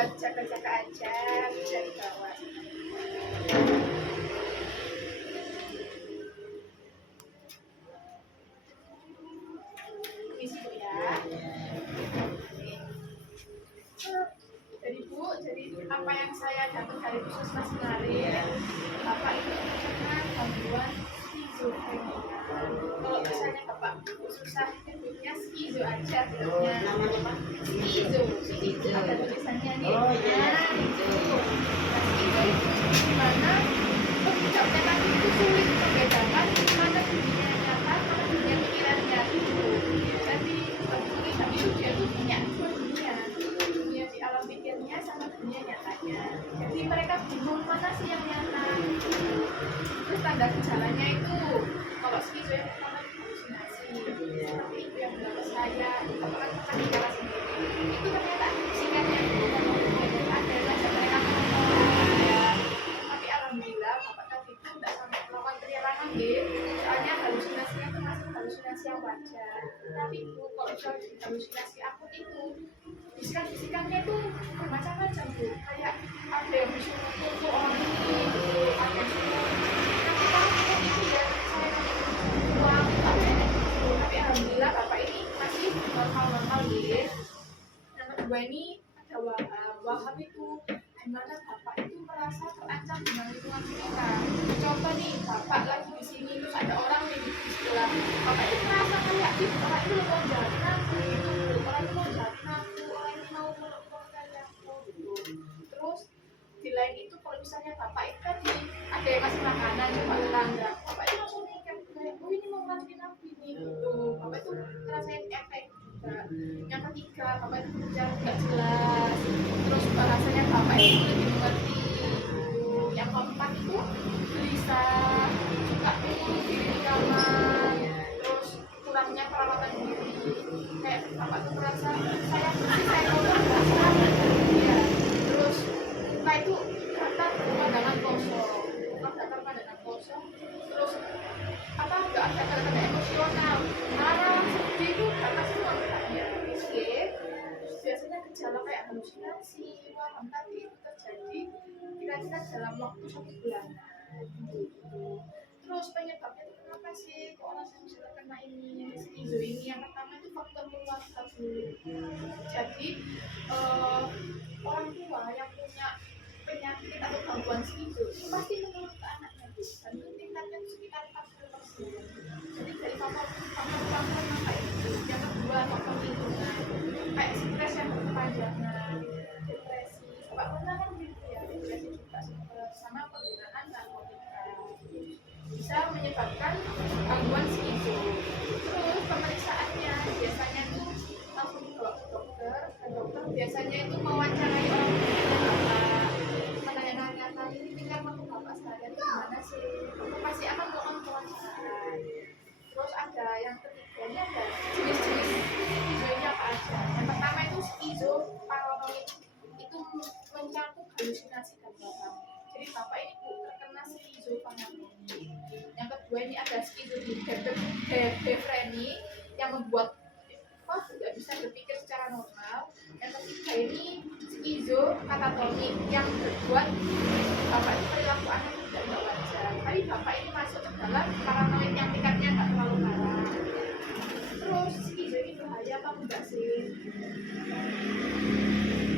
buat jaga-jaga aja, bisa dibawa. Ini Bu ya. Jadi Bu, jadi apa yang saya dapat dari puskesmas kemarin, Bapak itu terkena gangguan skizofrenia. Kalau misalnya Bapak susah nyebutnya skizo aja, bilangnya namanya apa? skizo, ada tulisannya nih. Oh iya, Skizo. Nah, skizo itu dimana pengucapnya kan itu sulit membedakan mana dunia nyata, mana dunia pikirannya itu. Jadi bagi tulisan itu dia tuh punya dua dunia. Dunia di alam pikirnya sama dunia nyatanya. Jadi mereka bingung mana sih yang nyata. Terus tanda gejalanya itu kalau skizo yang pertama halusinasi seperti itu yang menurut saya apakah pernah bicara sendiri itu ternyata singkatnya itu kalau ada saja mereka ngomong ya. Tapi alhamdulillah bapak tadi itu tidak sampai melakukan perilakan gitu, soalnya halusinasinya itu masih halusinasi yang wajar. Tapi Bu, kalau soal halusinasi akut itu bisikan-bisikannya itu bermacam-macam Bu, kayak ada yang disuruh tunggu orang ini gitu, ada yang suruh nanti kamu itu ya saya uang tapi alhamdulillah bapak ini masih normal-normal ya. Yang kedua ini ada waham itu dimana bapak itu merasa terancam dengan lingkungan sekitar. Contoh nih, bapak lagi di sini terus ada orang nih di sebelah, bapak itu merasa kayak ih orang itu mau jahatin aku gitu, orang itu mau jahatin aku, orang ini mau melukai aku gitu. Terus di lain itu kalau misalnya bapak itu tadi ada yang kasih makanan coba tetangga, bapak itu langsung mikir kayak oh ini mau ngelakuin aku ini gitu. Bapak itu ngerasain efek juga. Yang ketiga bapak itu berjalan nggak jelas, terus bahasanya bapak itu lebih mengerti gitu. Yang keempat itu gelisah, suka mengurung diri di kamar, terus kurangnya perawatan diri, kayak bapak tuh merasa saya bersih, saya kotor, ya. Terus muka itu datar pandangan kosong, terus apa nggak ada tanda-tanda emosional, marah, sedih itu kata semua ya itu ya. Biasanya gejala kayak halusinasi, waham tadi itu terjadi kira-kira dalam waktu 1 bulan gitu. Terus penyebabnya itu kenapa sih kok orang yang bisa terkena ini skizo ini? Yang pertama itu faktor keluarga dulu. Jadi orang tua yang punya penyakit atau gangguan skizo itu pasti menurut ke anaknya dan itu tingkatnya sekitar 40%. Jadi dari faktor yang kayak itu. Yang kedua faktor lingkungan kayak stres yang berkepanjangan, depresi, bapak pernah kan gitu ya, depresi juga sama penggunaan narkotika bisa menyebabkan gangguan skizo. Terus pemeriksaannya biasanya itu langsung dibawa ke dokter, dan dokter biasanya itu mewawancarai orang tuanya bapak, menanyakan ini tinggal waktu bapak seharian gimana sih, pasti akan melakukan pewawancaraan. Terus ada yang ketiganya ada jenis-jenis skizonya apa aja. Yang pertama itu skizo paranoid, itu mencakup halusinasi dan waham. Jadi bapak ini Bu terkena skizo paranoid. Yang kedua ini ada skizofrenia yang membuat tidak bisa berpikir secara normal. Yang ketiga ini skizo katatonik yang berbuat bapak itu perilaku anak tidak wajar. Tapi bapak ini masuk ke dalam paranoid yang tingkatnya nggak terlalu parah. Terus skizo ini bahaya apa enggak sih?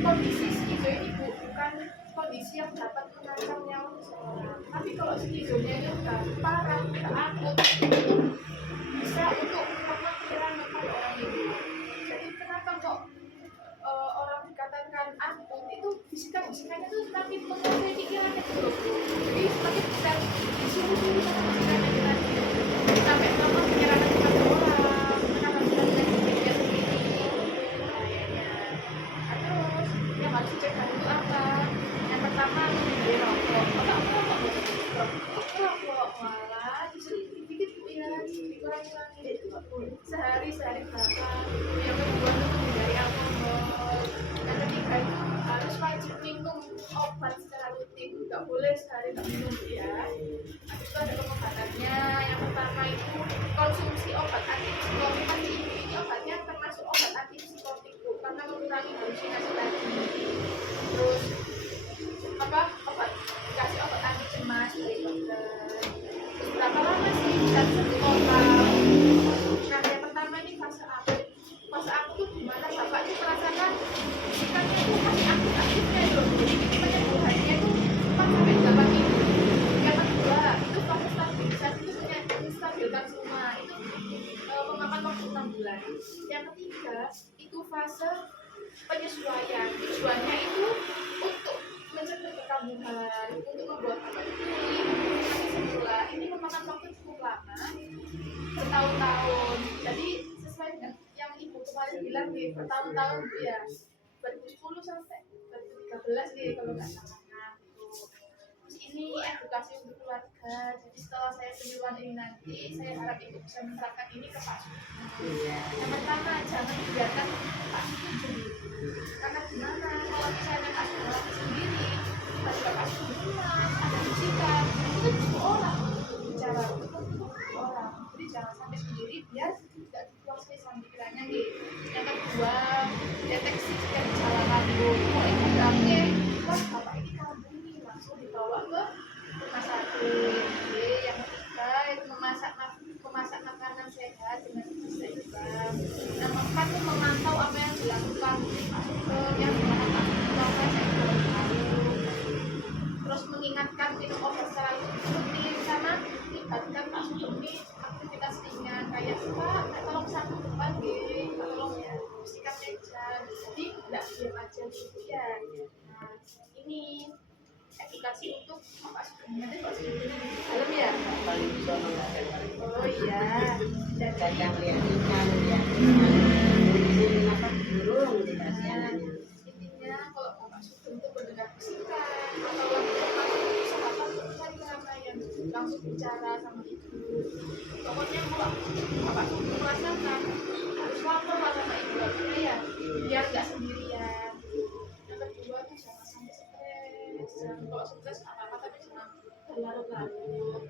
Kondisi skizo ini bukan kondisi yang dapat mengancam nyawa seseorang. Tapi kalau skizonya itu udah parah, udah akut, itu bisa untuk pemikiran pada orang itu. Jadi kenapa kok orang dikatakan akut itu bisikannya itu semakin menguasai pikirannya dulu. Jadi semakin bisa disuruh sama bisikannya lagi. Sampai melakukan pikiran kepada orang, menambah dirinya sendiri. Bahayanya. Terus yang harus dicegah itu apa? Yang pertama menghindari rokok. Rokok malah dikit-dikit ya, dikurangi sehari berapa. Yang kedua itu menghindari alkohol. Yang ketiga itu harus wajib minum obat secara rutin, nggak boleh sekali nggak minum ya. Habis itu ada pengobatannya. Yang pertama itu konsumsi obat antipsikotik. Ini obatnya termasuk obat antipsikotik Bu, karena mengurangi halusinasi tadi. Terus maka sikapnya itu masih aktif-aktifnya loh. Jadi penyembuhannya itu 4 sampai 8 minggu. Yang kedua itu fase stabilisasi, itu menstabilkan semua itu memakan waktu 6 bulan. Yang ketiga itu fase penyesuaian, tujuannya itu untuk mencegah kekambuhan, untuk membuat obat pulih, mengatasi semula. Ini memakan waktu cukup lama, bertahun-tahun. Jadi sesuai dengan yang ibu kemarin bilang nih, bertahun-tahun ya, 2010 sampai 2013 nih kalau nggak salah. Terus ini edukasi untuk keluarga. Jadi setelah saya penyuluhan ini nanti, saya harap ibu bisa menerapkan ini ke Pak Sugi. Yang pertama, jangan biarkan Pak Sugi sendiri. Karena gimana kalau misalnya Pak Sugi sendiri, tiba-tiba Pak Sugi lemas, ada bisikan, itu butuh orang untuk bicara, untuk orang. Jadi jangan sampai sendiri, biar tidak dikuasai sama pikirannya nih. Yang kedua, deteksi dari gejala kambuh. Kalau ibu bilangnya, wah bapak ini kambuh nih, langsung dibawa ke rumah sakit. Yang ketiga, itu memasak makanan sehat dengan gizi seimbang. Yang keempat, itu memantau apa yang dilakukan Pak Sugeng, yang dimana Pak Sugeng saya belum tahu. Terus mengingatkan minum obat secara rutin, sama libatkan Pak Sugeng ini aktivitas ringan kayak Pak, tolong sapu depan deh, tolong ya bersihkan meja. Jadi tidak diam aja gitu ya. Nah, ini edukasi untuk Pak Sugeng. Nanti Pak Sugeng di dalam ya. Oh iya. Dan yang lihat ikan, lihat apa burung di kasihan. Intinya kalau Bapak Sugeng itu mendengar bisikan atau lagi apa cari keramaian, langsung bicara sama ibu. Pokoknya kalau Bapak Sugeng merasakan harus lapor lah sama ibu ya, biar nggak sendirian. Yang kedua tuh jangan sampai stres. Kalau stres apa-apa tapi jangan berlarut-larut.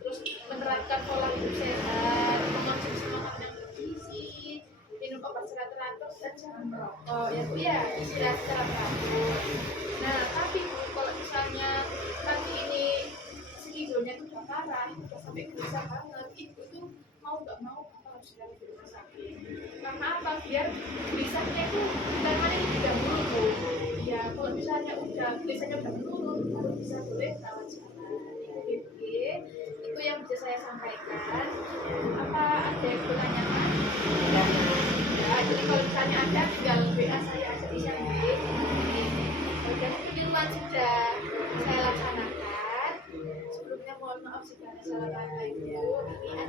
Terus menerapkan pola hidup sehat, mengonsumsi makanan yang bergizi, minum obat secara teratur, dan jangan merokok ya Bu ya, istirahat secara teratur. Nah tapi Bu, kalau misalnya nanti ini skizonya itu udah parah, udah sampai gelisah banget, ibu itu mau nggak mau harus dirawat di rumah sakit. Karena apa? Biar gelisahnya itu tangannya itu tidak menurun Bu. Ya kalau misalnya udah gelisahnya udah menurun, baru bisa boleh rawat jalan. Itu yang bisa saya sampaikan. Apa ada yang bertanyakan? Ya, jadi kalau misalnya ada tinggal WA saya aja di sini. Dan penyuluhan sudah saya laksanakan. Sebelumnya mohon maaf jika ada salah kata Ibu. Ini